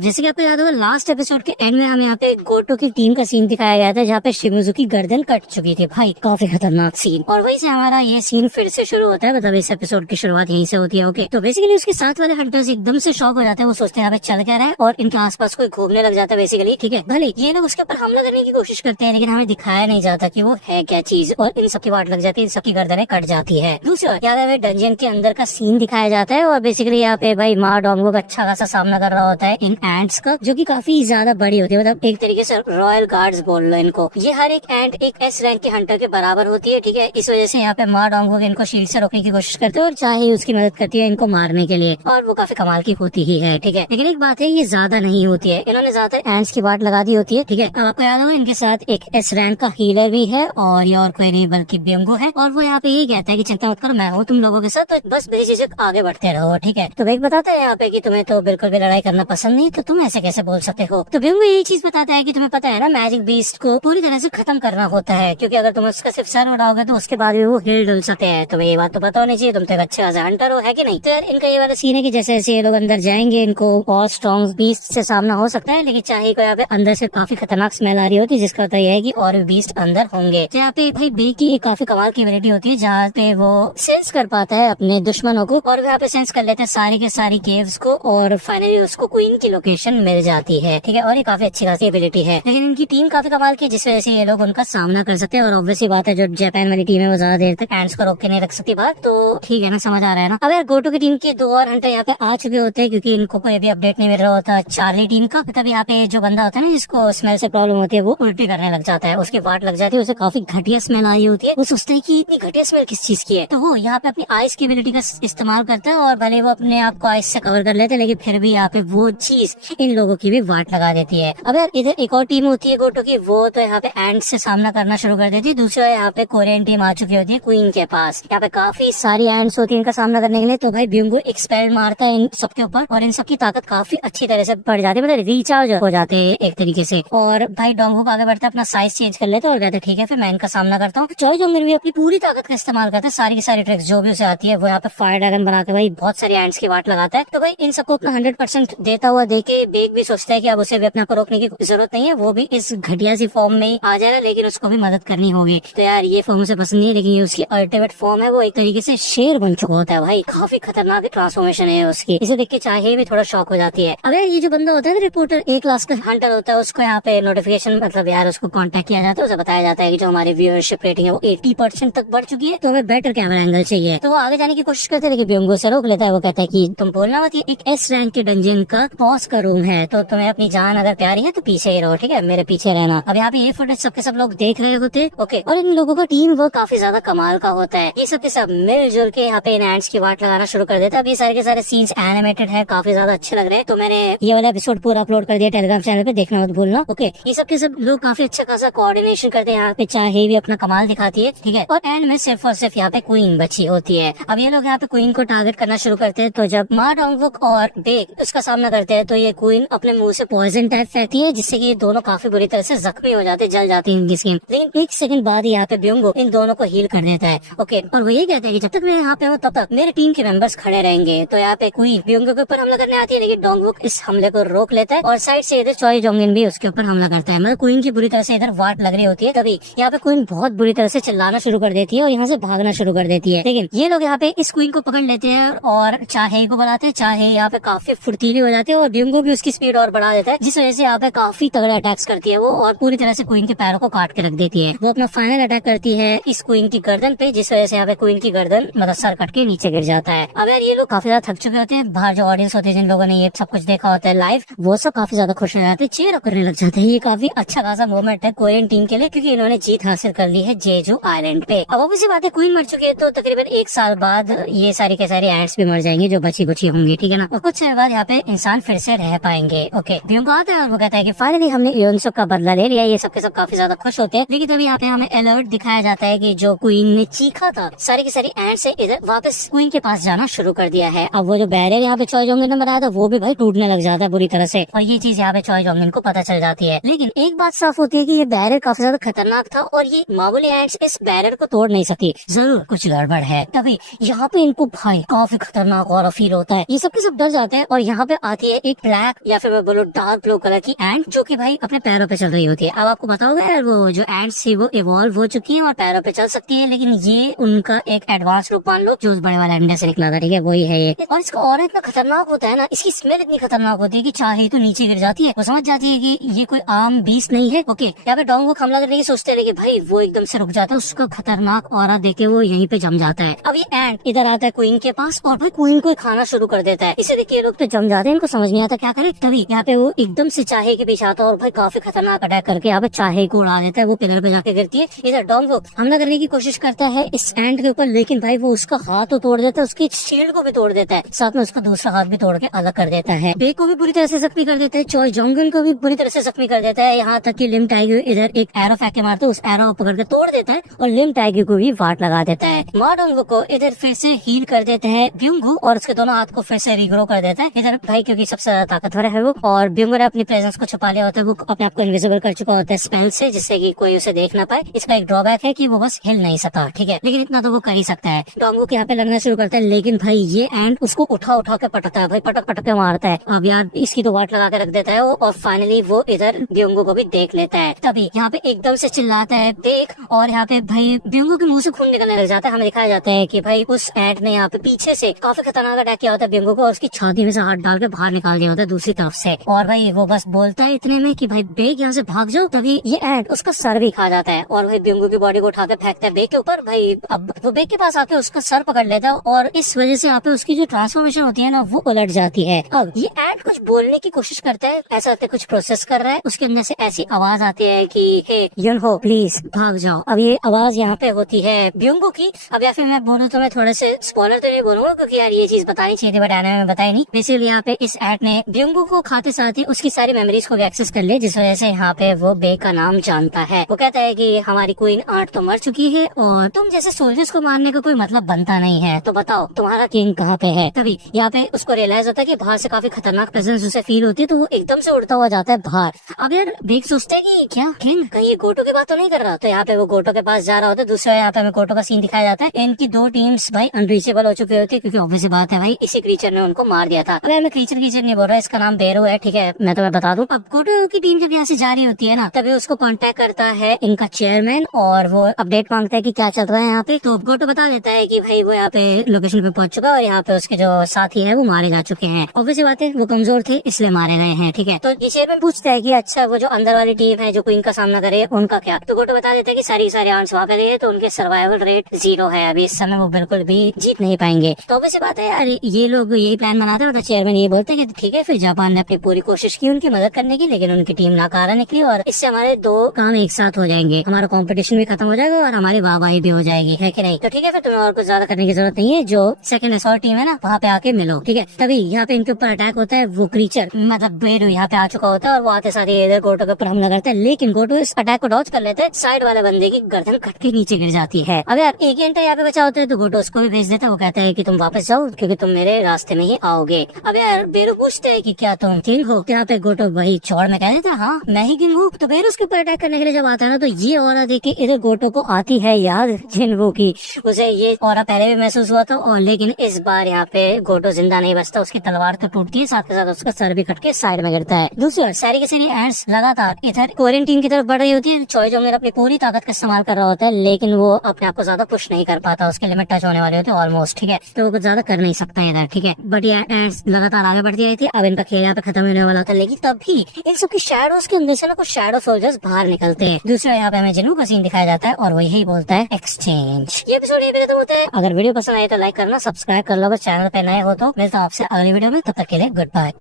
अब जैसे कि आपको याद होगा लास्ट एपिसोड के एंड में हमें यहाँ पे गोटो की टीम का सीन दिखाया गया था जहाँ पे शिमुजू की गर्दन कट चुकी थी। भाई काफी खतरनाक सीन। और वही से हमारा ये सीन फिर से शुरू होता है। मतलब इस एपिसोड की शुरुआत यहीं से होती है। ओके, तो बेसिकली उसके साथ वाले हंटर्स एकदम से शॉक हो जाते हैं। वो सोचते हैं यहाँ पे चल क्या रहा है और इनके आसपास कोई घूमने लग जाता है बेसिकली। ठीक है, भले ये लोग उसके ऊपर हमला करने की कोशिश करते हैं लेकिन हमें दिखाया नहीं जाता कि वो है क्या चीज, और इन सबकी वाट लग जाती है, इन सबकी गर्दनें कट जाती है। दूसरा यहाँ पे हमें डंजन के अंदर का सीन दिखाया जाता है और बेसिकली यहाँ पे भाई माँ डोंगो का अच्छा खासा सामना कर रहा होता है इन एंट्स का, जो कि काफी ज्यादा बड़ी होती है। मतलब एक तरीके से रॉयल गार्ड्स बोल लो इनको। ये हर एक एंट एक एस रैंक के हंटर के बराबर होती है। ठीक है, इस वजह से यहाँ पे माँ डोंगो इनको शील्ड से रोकने की कोशिश करते हैं और चाहे उसकी मदद करती है इनको मारने के लिए, और वो काफी कमाल की होती ही है। ठीक है, लेकिन एक बात है, ये ज्यादा नहीं होती है। इन्होंने ज्यादातर एंट्स की वाट लगा दी होती है। ठीक है, अब आपको याद होगा इनके साथ एक एस रैंक का हीलर भी है और ये और कोई नहीं बल्कि ब्योंगो है। और वो यहाँ पे ये कहता है कि चिंता मत करो, मैं हूँ तुम लोगों के साथ, तो बस बेझिझक आगे बढ़ते रहो। ठीक है, तो एक बताता है यहाँ पे कि तुम्हें तो बिल्कुल भी लड़ाई करना पसंद नहीं, तो तुम ऐसे कैसे बोल सकते हो। तो ब्योंगो यही चीज बताता है कि तुम्हें पता है ना, मैजिक बीस्ट को पूरी तरह से खत्म करना होता है, क्योंकि अगर तुम उसका सिर्फ सर उड़ाओगे तो उसके बाद भी वो हिल डुल सकते हैं। तुम्हें ये बात तो पता होनी चाहिए, तुम तो एक अच्छे खासे हंटर हो, है कि नहीं। तो यार इनका ये वाला सीन है कि जैसे जैसे ये लोग अंदर जाएंगे इनको और स्ट्रॉन्ग बीस्ट से सामना हो सकता है, लेकिन चाहे को यहाँ पे अंदर से काफी खतरनाक स्मेल आ रही होती है, जिसका मतलब यह है कि और भी बीस्ट अंदर होंगे। तो यहाँ पे भाई बे की एक काफी कमाल की एबिलिटी होती है जहाँ पे वो सेंस कर पाता है अपने दुश्मनों को, और यहाँ पे सेंस कर लेते हैं सारी के सारी केव्स को, और फाइनली उसको क्वीन की लोकेशन मिल जाती है। ठीक है, और ये काफी अच्छी खासी एबिलिटी है। लेकिन इनकी टीम काफी कमाल की, जिस वजह से ये लोग उनका सामना कर सकते हैं। और ऑब्वियसली बात है, जो जापान वाली टीम है वो ज्यादा देर तक एंड्स को रोक के नहीं रख सकती बात, तो ठीक है ना, समझ आ रहा है ना। अब यार गोटो की टीम के 2 और हंटर यहाँ पे आ चुके होते हैं, क्योंकि इनको कोई भी अपडेट नहीं मिल रहा होता चार्ली टीम का। तभी यहाँ पे जो बंदा होता है ना जिसको स्मेल से प्रॉब्लम होती है, वो उल्टी करने लग जाता है, उसकी वाट लग जाती है, उसे काफी घटिया स्मेल आ रही होती है। वो सोचते है कि इतनी घटिया स्मेल किस चीज की है, तो वो यहाँ पे अपनी आइस की एबिलिटी का इस्तेमाल करता है, और भले वो अपने आप को आइस से कवर कर लेते हैं, लेकिन फिर भी यहाँ पे वो चीज इन लोगों की भी वाट लगा देती है। अब यार इधर एक और टीम होती है गोटो की, वो तो यहाँ पे एंड से सामना करना शुरू कर देती है। दूसरा यहाँ पे कोरियन टीम आ चुकी होती है क्वीन के पास। यहाँ पे काफी सारी एंड्स होती है इनका सामना करने के लिए। तो भाई ब्योंगो एक्सपेल मारता है इन सबके ऊपर, और इन सबकी ताकत काफी अच्छी तरह से बढ़ जाती है, मतलब रिचार्ज हो जाते हैं एक तरीके से। और भाई डोंगो आगे बढ़ता है, अपना साइज चेंज कर लेता है और कहते हैं ठीक है फिर मैं इनका सामना करता हूँ। चॉय जोंगिन भी अपनी पूरी ताकत का इस्तेमाल करता है, सारी की सारी ट्रिक्स जो भी उसे आती है वो यहाँ पे फायर ड्रैगन बना के भाई बहुत सारी एंड्स की वाट लगाता है। तो भाई इन सबको अपना 100% देता हुआ देखे बेग भी सोचता है कि अब उसे भी अपना को रोकने की जरूरत नहीं है, वो भी इस घटिया सी फॉर्म में ही आ जाएगा, लेकिन उसको भी मदद करनी होगी। तो यार ये फॉर्म उसे पसंद नहीं है, लेकिन ये उसकी अल्टीमेट फॉर्म है, वो एक तरीके से शेर बन चुका होता है। भाई काफी खतरनाक ट्रांसफॉर्मेशन है उसकी, इसे देख के चाहे भी थोड़ा शॉक हो जाती है। अब यार ये जो बंदा होता है ना रिपोर्टर, एक क्लास का हंटर होता है, उसको यहाँ पे नोटिफिकेशन मतलब यार उसको कांटेक्ट किया जाता है, उसे बताया जाता है कि जो हमारी व्यूअरशिप रेटिंग है वो 80% तक बढ़ चुकी है, तो हमें बेटर कैमरा एंगल चाहिए। तो वो आगे जाने की कोशिश करते हैं, लेकिन ब्योंगो से रोक लेता है। वो कहता है कि तुम बोलना मत, ये एक एस रैंक के डंजन का बॉस का रूम है, तो तुम्हें अपनी जान अगर प्यारी है तो पीछे ही रहो, ठीक है, मेरे पीछे रहना। अब यहाँ पे ये फुटेज सबके सब लोग देख रहे होते। ओके, और इन लोगों का टीम वर्क काफी ज्यादा कमाल का होता है। ये सब के सब मिलजुल के यहाँ पे इन एंड्स की वाट लगाना शुरू कर देता है। अब ये सारे के सारे सीन्स एनिमेटेड है, काफी ज्यादा अच्छे लग रहे हैं। तो मैंने ये वाला एपिसोड पूरा अपलोड कर दिया टेलीग्राम चैनल पे, देखना मत भूलना। ओके, ये सब के सब लोग काफी अच्छा खासा कोऑर्डिनेशन करते हैं यहाँ पे, चाहे भी अपना कमाल दिखाती है। ठीक है, और एंड में सिर्फ और सिर्फ यहाँ पे क्वीन बची होती है। अब ये लोग यहाँ पे क्वीन को टारगेट करना शुरू करते हैं। तो जब माँ डोंगवुक और बेग उसका सामना करते हैं, तो ये क्वीन अपने मुंह से पॉइजन टाइप फेंकती है, जिससे कि ये दोनों काफी बुरी तरह से जख्मी हो जाते, जल जाते हैं इनकी स्किन। लेकिन 1 सेकंड बाद यहाँ पे ब्योंगो इन दोनों को हील कर देता है। ओके, और वो ये कहते हैं कि जब तक मैं यहाँ पे हूँ तब तक मेरे टीम के मेंबर्स खड़े रहेंगे। तो यहाँ पे क्वीन ब्योंगो के ऊपर हमला करने आती है, लेकिन डोंगवुक इस हमले को रोक लेता है, और साइड से इधर चॉय जोंगिन भी उसके ऊपर हमला करता है। मतलब क्वीन की बुरी तरह से इधर वाट लग रही होती है, तभी यहाँ पे क्वीन बहुत बुरी तरह से चिल्लाना शुरू कर देती है और यहाँ से भागना शुरू कर देती है। लेकिन ये लोग यहाँ पे इस क्वीन को पकड़ लेते हैं और चाहे को बुलाते हैं, चाहे यहाँ पे काफी फुर्तीली हो जाती है, और ब्योंगो भी उसकी स्पीड और बढ़ा देता है, जिस वजह से यहाँ पे काफी तगड़े अटैक्स करती है वो, और पूरी तरह से क्वीन के पैरों को काट के रख देती है। वो अपना फाइनल अटैक करती है इस क्वीन की गर्दन पे, जिस वजह से यहाँ पे क्वीन की गर्दन मतलब सर कट के नीचे गिर जाता है। अब यार ये लोग काफी ज्यादा थक चुके होते हैं, बाहर जो ऑडियंस होते हैं जिन लोगों ने ये सब कुछ देखा होता है लाइव, वो सब काफी ज्यादा खुश हो जाते हैं, चीयर अप करने लग जाते हैं। ये काफी अच्छा खासा मोमेंट है कोरियन टीम के लिए, क्योंकि इन्होंने जीत हासिल कर ली है जेजू आइलैंड पे। अब ऑब्वियसली बात है क्वीन मर चुकी है, तो तकरीबन 1 साल बाद ये सारी के सारे एंड्स भी मर जाएंगे जो बची बुची होंगी, ठीक है ना। और कुछ समय बाद यहाँ पे इंसान फिर से रह पाएंगे। ओके, ब्योंगो आता है और वो कहता है कि फाइनली हमने योनसुक का बदला ले लिया। ये सब के सब काफी ज्यादा खुश होते हैं, लेकिन तभी यहाँ पे हमें अलर्ट दिखाया जाता है कि जो क्वीन ने चीखा था, सारी की सारी एंड्स से इधर वापस क्वीन के पास जाना शुरू कर दिया है। अब वो जो बैरियर यहाँ पे चॉय जोंगिन ने बनाया था वो भी भाई टूटने लग जाता है बुरी तरह से, और ये चीज यहाँ पे चॉय जोंगिन को पता चल जाती है। लेकिन एक बात साफ होती है कि ये बैरियर काफी ज्यादा खतरनाक था, और ये मामूली एंड्स इस बैरियर को तोड़ नहीं सकती, जरूर कुछ गड़बड़ है। तभी यहाँ पे इनको भाई काफी खतरनाक और फील होता है, ये सब के सब डर जाते हैं, और यहाँ पे आती है एक ब्लैक या फिर मैं बोलूँ डार्क ब्लू कलर की एंट जो कि भाई अपने पैरों पे चल रही होती है। अब आपको बताओगे यार वो जो एंट्स थी वो इवॉल्व हो चुकी है और पैरों पे चल सकती है, लेकिन ये उनका एक एडवांस रूप मान लो जो उस बड़े वाले अंडे से निकला था, ठीक है, वही है ये। और इसका और इतना खतरनाक होता है ना, इसकी स्मेल इतनी खतरनाक होती है कि चाहे तो नीचे गिर जाती है, वो समझ जाती है कि ये कोई आम बीस नहीं है। ओके, यहाँ पे डॉग वो हमला करने की सोचते हैं, लेकिन भाई वो एकदम से रुक जाता है, उसका खतरनाक ऑरा देके वो यहीं पे जम जाता है। अब ये एंट इधर आता है क्वीन के पास और भाई क्वीन को खाना शुरू कर देता है। इसे देखिए लोग तो जम जाते हैं, इनको समझ नहीं आता क्या करे। तभी यहाँ पे वो एकदम से चाहे के पीछे आता है और भाई काफी खतरनाक अटैक करके यहाँ पे चाहे को उड़ा देता है, वो पिलर पे जाके गिरती है। इधर डॉग वो हमला करने की कोशिश करता है इस एंट के ऊपर, लेकिन भाई वो उसका हाथ तो तोड़ देता है, उसकी शील्ड को भी तोड़ देता है, साथ में उसका दूसरा हाथ भी तोड़ के अलग कर देता है। बे को भी बुरी तरह से जख्मी कर देता है, चॉय जोंगन को भी बुरी तरह से जख्मी कर देता है, यहाँ तक कि लिम टाइगर इधर एक एरो फेंक के मारता है, उस एरो को पकड़ के तोड़ देता है और लिम टाइगर को भी वाट लगा देता है। मॉडोंगो को इधर फिर से हील कर देते हैं ब्यूंगू और उसके दोनों हाथ को फिर से रिग्रो कर देता है इधर भाई, क्योंकि सबसे ज्यादा ताकतवर है वो। और ब्यूंगू ने अपनी प्रेजेंस को छुपा लिया होता है, वो अपने आप को इनविजिबल कर चुका होता है स्पेल से, जिससे कि कोई उसे देख ना पाए। इसका एक ड्रॉबैक है कि वो बस हिल नहीं सकता, ठीक है, लेकिन इतना तो वो कर ही सकता है। डोंगो के यहाँ पे लगना शुरू करता है, लेकिन भाई ये एंड उसको उठा उठा के पटकता है, भाई पटक पटक के मारता है। अब यार इसकी तो वाट लगा के रख देता है वो, और फाइनली वो इधर ब्यूंगो को भी देख लेता है। तभी यहाँ पे एकदम से चिल्लाता है देख, और यहाँ पे भाई ब्यूंगो के मुंह से खून निकलने लग जाता है। हमें दिखाया जाता है कि भाई उस एंट ने यहाँ पे पीछे से काफी खतरनाक अटैक किया होता है ब्यूंगो को और उसकी छाती में से हाथ डाल के बाहर निकाल दिया होता है दूसरी तरफ से। और भाई वो बस बोलता है इतने में कि भाई बेग यहाँ से भाग जाओ, तभी ये एंट उसका सर भी खा जाता है और भाई ब्यूंगो की बॉडी को उठा के फेंकता है बेग के ऊपर। भाई अब वो बेग के पास आके उसका सर पकड़ लेता है और इस वजह से यहाँ पे उसकी जो ट्रांसफॉर्मेशन होती है ना वो उलट जाती है। अब ये एंट कुछ बोलने की कोशिश करता है, ऐसा लगता है कुछ प्रोसेस कर रहा है, उसके अंदर से ऐसी आवाज आती है कि हे युनहो प्लीज भाग जाओ। अब ये आवाज यहाँ पे होती है ब्यूंगो की। अब या फिर मैं बोलूँ तो मैं थोड़े से स्पॉइलर तो नहीं बोलूंगा क्योंकि यार ये चीज बतानी चाहिए थी बट आने में बताई नहीं। बेसिकली यहाँ पे इस एंट ने ब्यूंगो को खाते साथ ही उसकी सारी मेमोरीज को भी एक्सेस कर ले, जिस वजह से यहाँ पे वो बे का नाम जानता है। वो कहता है कि हमारी क्वीन आर्ट तो मर चुकी है और तुम जैसे सोल्जर्स को मारने का कोई मतलब बनता नहीं है, तो बताओ तुम्हारा किंग कहाँ पे है। तभी यहाँ पे उसको रियलाइज होता है कि बाहर से काफी खतरनाक प्रेजेंस उसे फील होती है, तो वो एकदम से उड़ता हुआ जाता है बाहर। अब यार बेग सोचते है कि क्या किंग कहीं ये गोटो की बात तो नहीं कर रहा, तो यहाँ पे वो गोटो के पास जा रहा होता है। दूसरा यहाँ पे हमें गोटो का सीन दिखाया जाता है, इनकी दो टीम्स भाई अनरीचेबल हो चुकी होती है क्योंकि ऑब्वियस बात है भाई इसी क्रीचर ने उनको मार दिया था। अब यार मैं क्रीचर नहीं बोल रहा, इसका नाम बेरो है, ठीक है, मैं तुम्हें बता दूं। अब गोटो की टीम जब यहाँ से जा रही होती है ना, तभी उसको कांटेक्ट करता है इनका चेयरमैन और वो अपडेट मांगता है कि क्या चल रहा है यहाँ पे। तो गोटो बता देता है कि भाई वो यहाँ पे लोकेशन पे पहुंच चुका है और यहाँ पे उसके जो साथी है वो मारे जा चुके हैं। ऑब्वियस बात है वो कमजोर थे इसलिए मारे गए हैं, ठीक है। तो ये चेयरमैन पूछता है कि अच्छा वो जो अंदर वाली टीम है जो क्वीन का सामना करे उनका क्या। तो गोटो बता देता है कि सारी आर्म्स वहाँ पे गई है तो उनके सर्वाइवल रेट 0 है, अभी इस समय वो बिल्कुल भी जीत नहीं पाएंगे। तो ऑब्वियस बात है यार ये लोग यही प्लान बनाते हैं। तो चेयरमैन ये बोलते हैं कि ठीक है, फिर जापान ने अपनी पूरी कोशिश की उनकी मदद करने की, लेकिन उनकी टीम नाकारा निकली और इससे हमारे दो काम एक साथ हो जाएंगे, हमारा कंपटीशन भी खत्म हो जाएगा और हमारी वाहवाही भी हो जाएगी, है कि नहीं। तो ठीक है, फिर तुम्हें और कुछ ज्यादा करने की जरूरत नहीं है, जो सेकंड असॉल्ट टीम है ना वहाँ पे आके मिलो, ठीक है। तभी यहाँ पे इनके ऊपर अटैक होता है, वो क्रीचर मतलब बेरू यहाँ पे आ चुका होता है और वो आते साथ ही इधर गोटो के ऊपर हमला करता है, लेकिन गोटो इस अटैक को डॉज कर लेता है, साइड वाले बंदे की गर्दन कट के नीचे गिर जाती है। अब यार एक घंटा यहाँ पे बचा होता है तो गोटो उसको भी भेज देता है, वो कहता है कि तुम वापस जाओ क्योंकि तुम मेरे रास्ते में ही आओगे। अब यार बेरू पूछते है कि क्या तुम किंग हो। यहाँ पे गोटो वही चौड़ में कह देता है हाँ मैं ही किंग हूँ। तो बेरू उसके ऊपर अटैक करने के लिए जब आता है ना, तो ये ऑरा देख के इधर गोटो को आती है याद जिन्वो की। उसे ये ऑरा पहले भी महसूस हुआ था और लेकिन इस बार यहाँ पे गोटो जिंदा नहीं बचता, उसकी तलवार तो टूटती है, साथ के साथ उसका सर भी कट के साइड में गिरता है। दूसरी ओर सारी की सारी एंट्स लगातार इधर कोरियन टीम की तरफ बढ़ रही होती है। चॉय जोंगर अपनी पूरी ताकत का इस्तेमाल कर रहा होता है, लेकिन वो अपने आप को ज्यादा पुश नहीं कर पाता, उसके लिमिट टच होने वाले होते हैं ऑलमोस्ट, ठीक है, तो वो कुछ ज्यादा कर नहीं सकता इधर, ठीक है। बट ये एंट्स लगातार आगे बढ़ती रही थी। अब इनका खेल यहाँ पे खत्म होने वाला होता है, लेकिन तभी इन सबकी शैडोज के अंदर से ना कुछ शैडो सोल्जर्स बाहर निकलते हैं। दूसरा यहाँ पे हमें जिन्नू का सीन दिखाया जाता है और वो यही बोलता है एक्सचेंज। ये एपिसोड ये भी खत्म होता है। अगर वीडियो पसंद आए तो लाइक करना, सब्सक्राइब कर लो अगर चैनल पे नए हो तो। मिलता हूं आपसे अगली वीडियो में, तब तक के लिए गुड बाय।